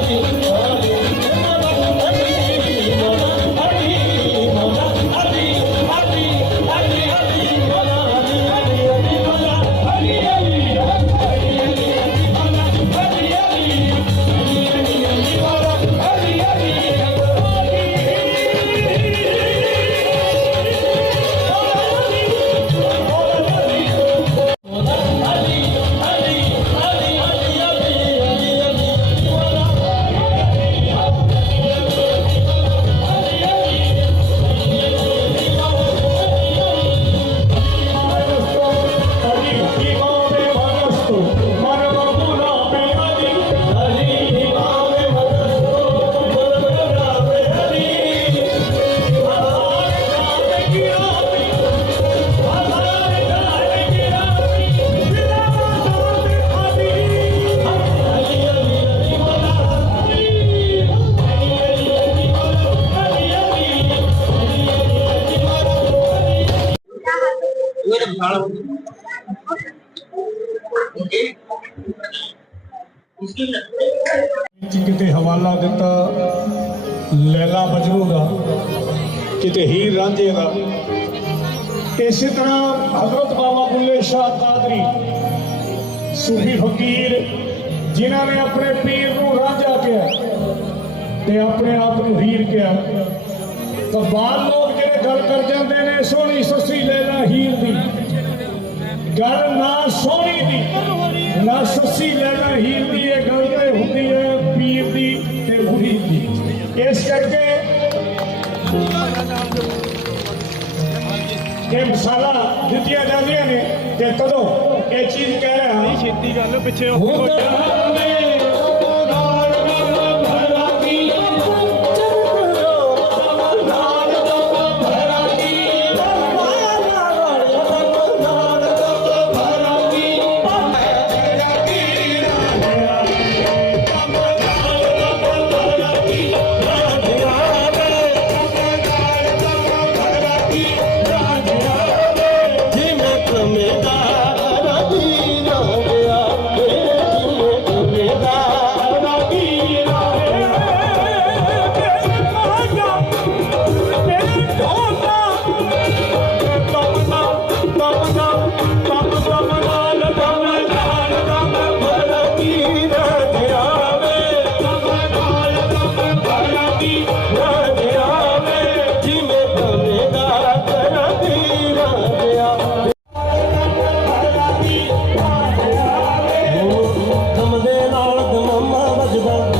Thank. ਚ ਕਿਤੇ ਹਵਾਲਾ ਦਿੱਤਾ, ਲੈਲਾ ਮਜਨੂ ਦਾ, ਕਿਤੇ ਹੀਰ ਰਾਂਝੇ ਦਾ। ਇਸੇ ਤਰ੍ਹਾਂ ਹਜ਼ਰਤ ਬਾਬਾ ਬੁੱਲੇ ਸ਼ਾਹ ਕਾਦਰੀ, ਸੂਫੀ ਫਕੀਰ, ਜਿਨ੍ਹਾਂ ਨੇ ਆਪਣੇ ਪੀਰ ਨੂੰ ਰਾਂਝਾ ਕਿਹਾ ਤੇ ਆਪਣੇ ਆਪ ਨੂੰ ਹੀਰ ਕਿਹਾ। ਤਾਂ ਬਾਹਰ ਲੋਕ ਜਿਹੜੇ ਗੱਲ ਕਰ ਜਾਂਦੇ ਨੇ, ਸੋਹਣੀ ਸੱਸੀ ਲੈਲਾ ਹੀਰ ਦੀ। ਗੱਲ ਨਾ ਸੋਹਣੀ ਦੀ ਨਾ ਸੱਸੀ ਲੈਣਾ ਹੀਰ ਦੀ ਇਹ ਗੱਲ ਤੇ ਹੁੰਦੀ ਹੈ ਪੀਰ ਦੀ ਤੇ ਮੁਰੀਦ ਦੀ। ਇਸ ਕਰਕੇ ਇਹ ਮਸਾਲਾ ਦਿੱਤੀਆਂ ਜਾਂਦੀਆਂ ਨੇ ਤੇ ਕਦੋਂ? ਇਹ ਚੀਜ਼ ਕਹਿ ਰਿਹਾ ਹਾਂ। ਛੇਤੀ ਗੱਲ ਪਿੱਛੇ ਜਿਵੇਂ 红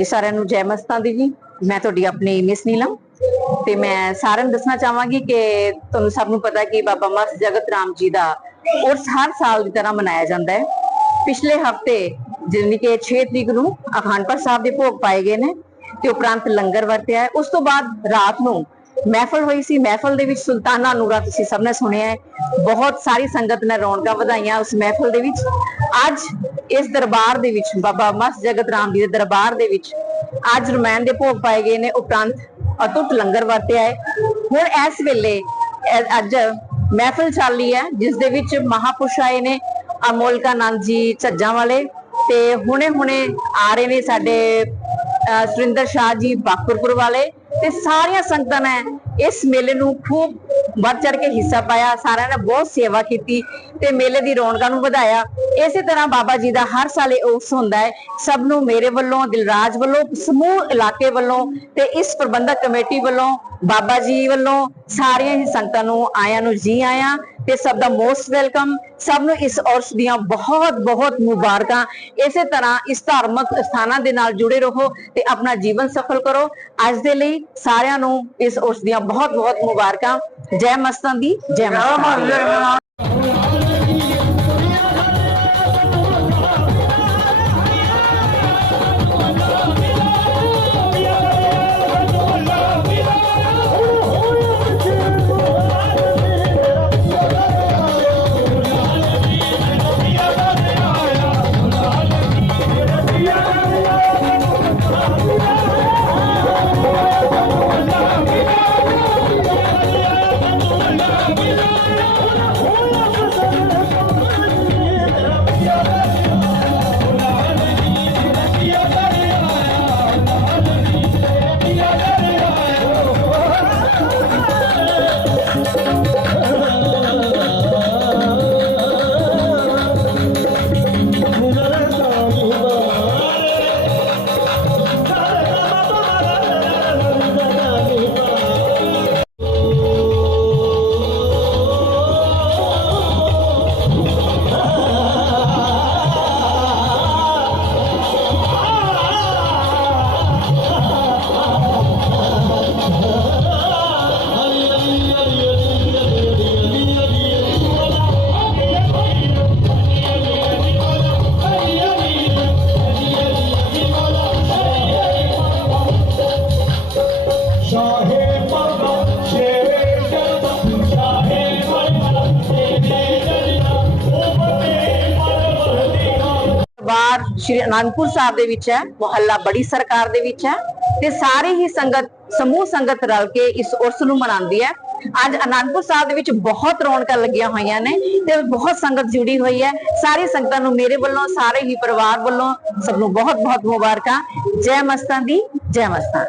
ਹਾਂਜੀ, ਸਾਰਿਆਂ ਨੂੰ ਜੈ ਮਸਤਾਂ ਦੀ ਜੀ। ਮੈਂ ਤੁਹਾਡੀ ਆਪਣੀ ਮਿਸ ਨੀਲਮ। ਤੇ ਮੈਂ ਸਾਰਿਆਂ ਨੂੰ ਦੱਸਣਾ ਚਾਹਾਂਗੀ ਕਿ ਤੁਹਾਨੂੰ ਸਭ ਨੂੰ ਪਤਾ ਕਿ ਬਾਬਾ ਮਸਤ ਜਗਤ ਰਾਮ ਜੀ ਦਾ ਉਰਸ ਹਰ ਸਾਲ ਦੀ ਤਰ੍ਹਾਂ ਮਨਾਇਆ ਜਾਂਦਾ ਹੈ। ਪਿਛਲੇ ਹਫ਼ਤੇ ਜਿਵੇਂ ਕਿ 6 ਤਰੀਕ ਨੂੰ ਅਖੰਡਪੁਰ ਸਾਹਿਬ ਦੇ ਭੋਗ ਪਾਏ ਗਏ ਨੇ ਤੇ ਉਪਰੰਤ ਲੰਗਰ ਵਰਤਿਆ ਉਸ ਤੋਂ ਬਾਅਦ ਰਾਤ ਨੂੰ ਮਹਿਫਲ ਹੋਈ ਸੀ। ਮਹਿਫਲ ਦੇ ਵਿੱਚ ਸੁਲਤਾਨਾ ਨੂਰਾ ਤੁਸੀਂ ਸਭ ਨੇ ਸੁਣਿਆ ਹੈ। ਬਹੁਤ ਸਾਰੀ ਸੰਗਤ ਨੇ ਰੌਣਕਾਂ ਵਧਾਈਆਂ ਉਸ ਮਹਿਫਲ ਦੇ ਵਿੱਚ। ਅੱਜ ਇਸ ਦਰਬਾਰ ਦੇ ਵਿੱਚ ਬਾਬਾ ਮਸ ਜਗਤ ਰਾਮ ਜੀ ਦੇ ਦਰਬਾਰ ਦੇ ਵਿੱਚ ਅੱਜ ਰਮਾਇਣ ਦੇ ਭੋਗ ਪਾਏ ਗਏ ਨੇ ਉਪਰੰਤ ਅਟੁੱਟ ਲੰਗਰ ਵਰਤਿਆ ਹੈ। ਹੁਣ ਇਸ ਵੇਲੇ ਅੱਜ ਮਹਿਫਲ ਚੱਲ ਰਹੀ ਹੈ ਜਿਸ ਦੇ ਵਿੱਚ ਮਹਾਪੁਰਸ਼ ਆਏ ਨੇ ਅਮੋਲਕਾਨੰਦ ਜੀ ਝੱਜਾਂ ਵਾਲੇ ਤੇ ਹੁਣੇ ਹੁਣੇ ਆ ਰਹੇ ਨੇ ਸਾਡੇ ਅਹ, ਸੁਰਿੰਦਰ ਸ਼ਾਹ ਜੀ ਬਾਖਰਪੁਰ ਵਾਲੇ ਤੇ ਸਾਰੀਆਂ ਸੰਗਤਾਂ ਨੇ ਇਸ ਮੇਲੇ ਨੂੰ ਖੂਬ ਵੱਧ ਚੜ ਕੇ ਹਿੱਸਾ ਪਾਇਆ। ਸਾਰਿਆਂ ਨੇ ਬਹੁਤ ਸੇਵਾ ਕੀਤੀ ਤੇ ਮੇਲੇ ਦੀ ਰੌਣਕਾਂ ਨੂੰ ਵਧਾਇਆ। ਇਸੇ ਤਰ੍ਹਾਂ ਬਾਬਾ ਜੀ ਦਾ ਹਰ ਸਾਲ ਇਹ ਉਸ ਹੁੰਦਾ ਹੈ। ਸਭ ਨੂੰ ਮੇਰੇ ਵੱਲੋਂ, ਦਿਲਰਾਜ ਵੱਲੋਂ, ਸਮੂਹ ਇਲਾਕੇ ਵੱਲੋਂ ਤੇ ਇਸ ਪ੍ਰਬੰਧਕ ਕਮੇਟੀ ਵੱਲੋਂ, ਬਾਬਾ ਜੀ ਵੱਲੋਂ ਸਾਰੀਆਂ ਹੀ ਸੰਗਤਾਂ ਨੂੰ, ਆਇਆਂ ਨੂੰ ਜੀ ਆਇਆਂ ਤੇ ਸਭ ਦਾ ਮੋਸਟ ਵੈਲਕਮ। ਸਭ ਨੂੰ ਇਸ ਔਰਸ ਦੀਆਂ ਬਹੁਤ ਬਹੁਤ ਮੁਬਾਰਕਾਂ। ਇਸੇ ਤਰ੍ਹਾਂ ਇਸ ਧਾਰਮਿਕ ਸਥਾਨਾਂ ਦੇ ਨਾਲ ਜੁੜੇ ਰਹੋ ਤੇ ਆਪਣਾ ਜੀਵਨ ਸਫਲ ਕਰੋ। ਅੱਜ ਦੇ ਲਈ ਸਾਰਿਆਂ ਨੂੰ ਇਸ ਔਰਸ ਦੀਆਂ ਬਹੁਤ ਬਹੁਤ ਮੁਬਾਰਕਾਂ। ਜੈ ਮਸਤਾਂ ਦੀ, ਜੈ ਮਸਤਾਂ ਸ਼੍ਰੀ ਅਨੰਦਪੁਰ ਸਾਹਿਬ ਦੇ ਵਿੱਚ ਹੈ, ਮੁਹੱਲਾ ਬੜੀ ਸਰਕਾਰ ਦੇ ਵਿੱਚ ਹੈ ਤੇ ਸਾਰੇ ਹੀ ਸੰਗਤ, ਸਮੂਹ ਸੰਗਤ ਰਲ ਕੇ ਇਸ ਉਰਸ ਨੂੰ ਮਨਾਉਂਦੀ ਹੈ। ਅੱਜ ਅਨੰਦਪੁਰ ਸਾਹਿਬ ਦੇ ਵਿੱਚ ਬਹੁਤ ਰੌਣਕਾਂ ਲੱਗੀਆਂ ਹੋਈਆਂ ਨੇ ਤੇ ਬਹੁਤ ਸੰਗਤ ਜੁੜੀ ਹੋਈ ਹੈ। ਸਾਰੇ ਸੰਗਤਾਂ ਨੂੰ ਮੇਰੇ ਵੱਲੋਂ, ਸਾਰੇ ਹੀ ਪਰਿਵਾਰ ਵੱਲੋਂ ਸਭ ਨੂੰ ਬਹੁਤ ਬਹੁਤ ਮੁਬਾਰਕਾਂ। ਜੈ ਮਸਤਾਂ ਦੀ, ਜੈ ਮਸਤਾਂ।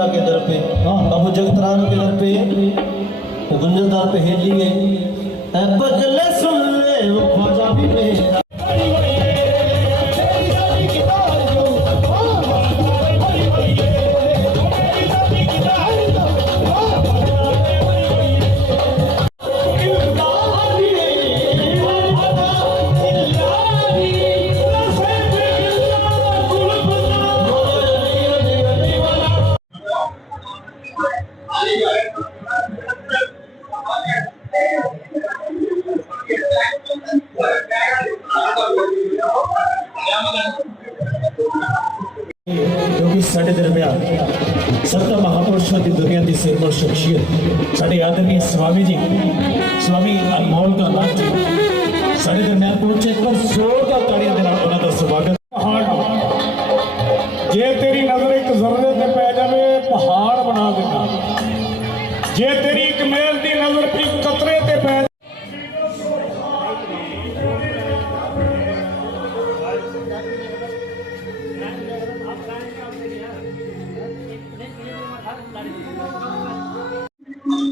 गए मीरा के दर पे अब वो जगतराम के दर पे वो गुंजनदार पे हेली गए ऐ पगले सुन ले वो ख्वाजा भी मेरा ਕਿਉਂਕਿ ਸਾਡੇ ਦਰਮਿਆਨ ਸੱਤ ਮਹਾਪੁਰਸ਼ਾਂ ਦੀ ਦੁਨੀਆ ਦੀ ਸਿਰਮੌਰ ਸ਼ਖਸੀਅਤ ਸਾਡੇ ਆਦਰਨੀ ਸਵਾਮੀ ਜੀ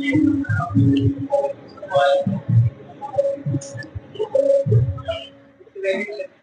ਰਹਾ ਮੇਰੀ